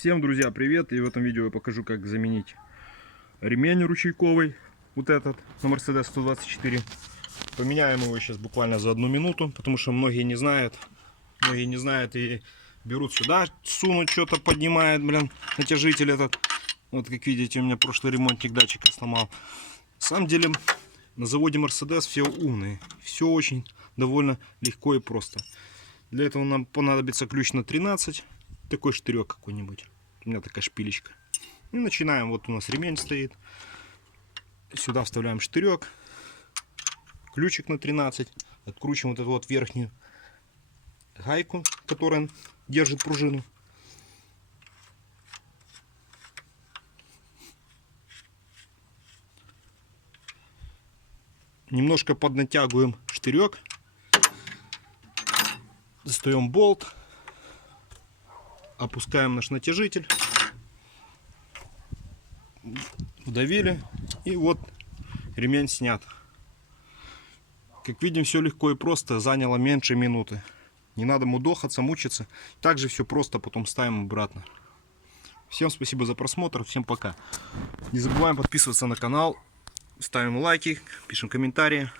Всем, друзья, привет! И в этом видео я покажу, как заменить ремень ручейковый, вот этот, на Mercedes 124. Поменяем его сейчас буквально за 1 минуту, потому что многие не знают и берут сюда, сунуть что-то, поднимает, блин, натяжитель этот. Вот, как видите, у меня прошлый ремонтник датчика сломал. На самом деле, на заводе Mercedes все умные, все очень довольно легко и просто. Для этого нам понадобится ключ на 13. Такой штырек какой-нибудь. У меня такая шпилечка. И начинаем. Вот у нас ремень стоит. Сюда вставляем штырек. Ключик на 13. Откручиваем вот эту вот верхнюю гайку, которая держит пружину. Немножко поднатягиваем штырек. Достаем болт. Опускаем наш натяжитель. Вдавили. И вот ремень снят. Как видим, все легко и просто. Заняло меньше минуты. Не надо мудохаться, мучиться. Также все просто потом ставим обратно. Всем спасибо за просмотр. Всем пока. Не забываем подписываться на канал. Ставим лайки, пишем комментарии.